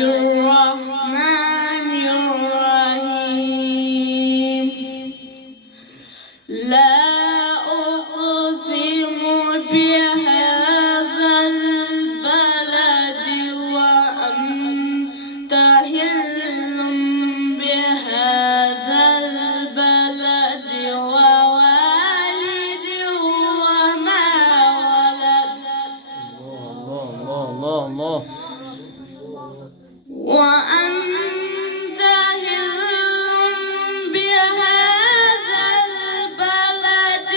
الرحمن الرحيم لا أقسم بهذا البلد وأنت حل بهذا البلد ووالد وما ولد الله وأنت حل بهذا البلد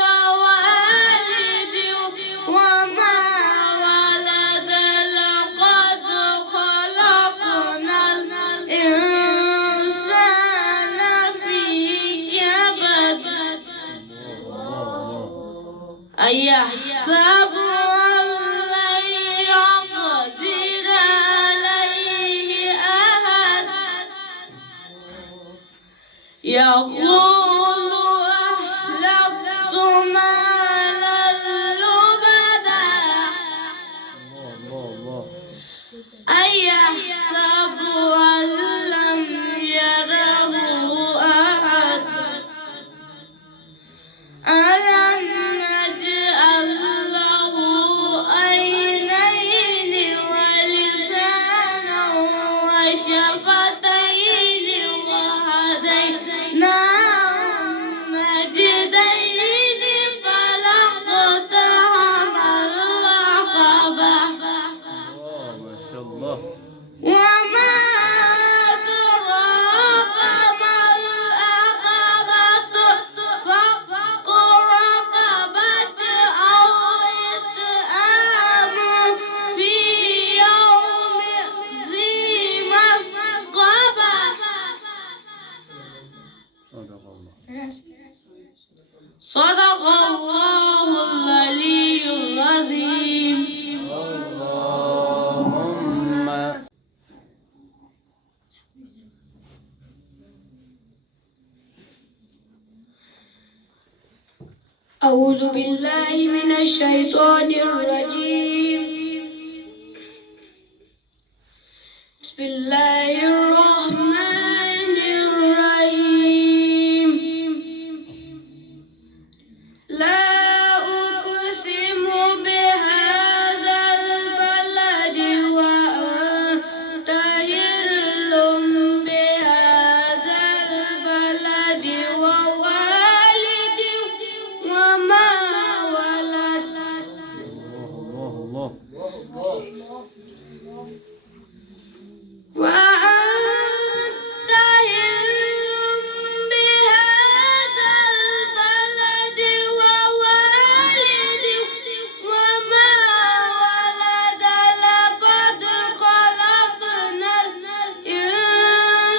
ووالد وما ولد لقد خلقنا الإنسان في كبد أيحسب أن لن يقدر عليه أحد يقول أهلكت مالا لبدا أيحسب أن لم يره أحد ألم نجعل له عينين ولسانا وشفتين وهديناه النجدين فلاقتحم العقبة ما شاء الله وما أدراك ما العقبة فك رقبة أو إطعام في يوم ذي مسغبة صدق الله العلي العظيم اللهم أعوذ بالله من الشيطان الرجيم بسم الله الرحمن الرحيم لا أقسم بهذا البلد وأنت حل بهذا البلد ووالد وما ولد الله وأنت حل بهذا البلد ووالد وما ولد لقد خلقنا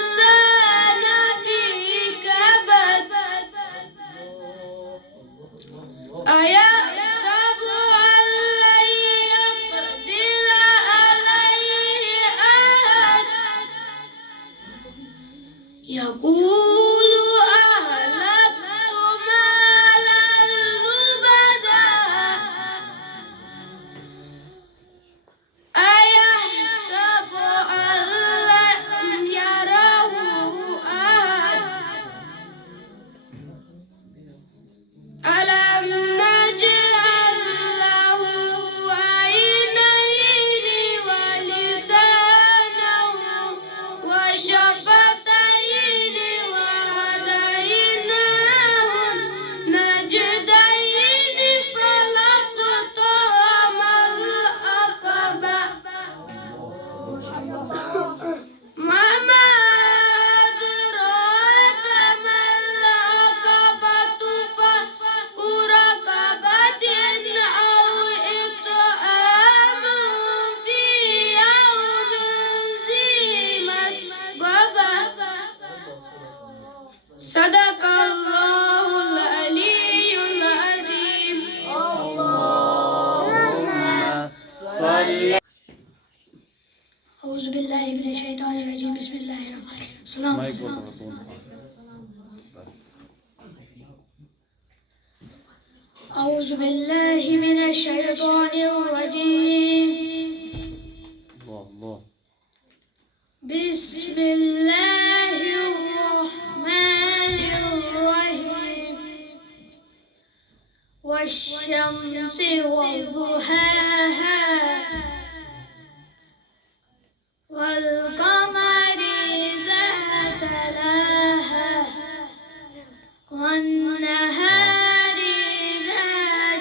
الإنسان في كبد أيحسب أن لن يقدر عليه أحد يقول أهلكت مالا لبدا أيحسب أن لم يره أحد ألم نجعل له عينين ولسانا وشفتين وهديناه النجدين فلاقتحم العقبة وما أدراك ما العقبة فك رقبة أو إطعام في يوم ذي مسغبة صدق الله العلي العظيم اللهم صل أعوذ بالله من الشيطان الرجيم بسم الله الرحمن الرحيم السلام ما عليكم يقول بطول أعوذ بالله من الشيطان الرجيم الله بسم الله الرحمن الرحيم والشمس وضحاها والقمر إذا تلاها والنهار إذا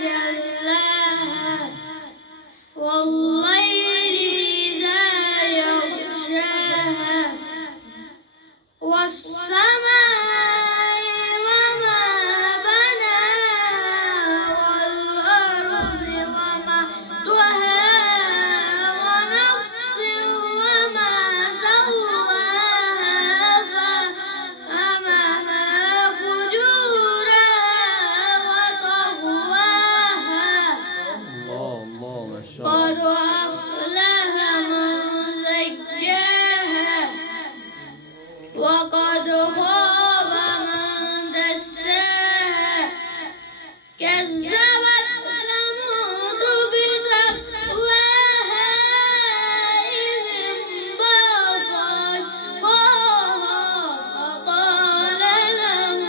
جلاها والليل إذا يغشاها والسماء وما بناها والأرض وما طحاها ونفس وما سواها فألهمها فجورها وتقواها الله الله ما شاء قد الله. أفلح من زكاها وقد خاب من دساها كذبت ثمود بتقواها إذ انبعث أشقاها فقال لهم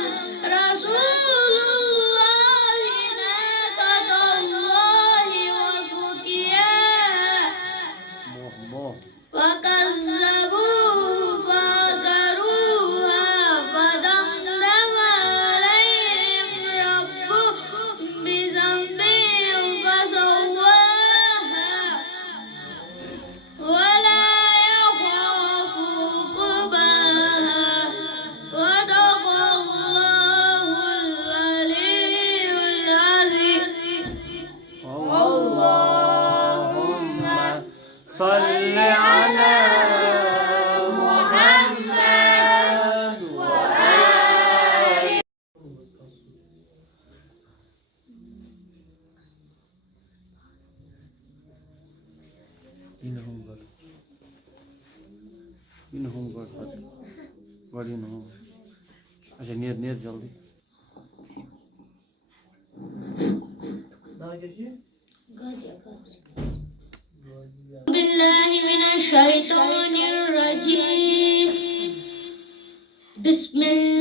رسول الله ناقة الله وسقياها الله الله. فكذبوه فعقروها فدمدم عليهم ربهم بذنبهم فسواها ولا يخاف عقباها صدق الله العلي العظيم. اللهم صل على محمد وآله. إنهم قد وإنهم عشان نير جلدي. بالله من الشيطان الرجيم بسم الله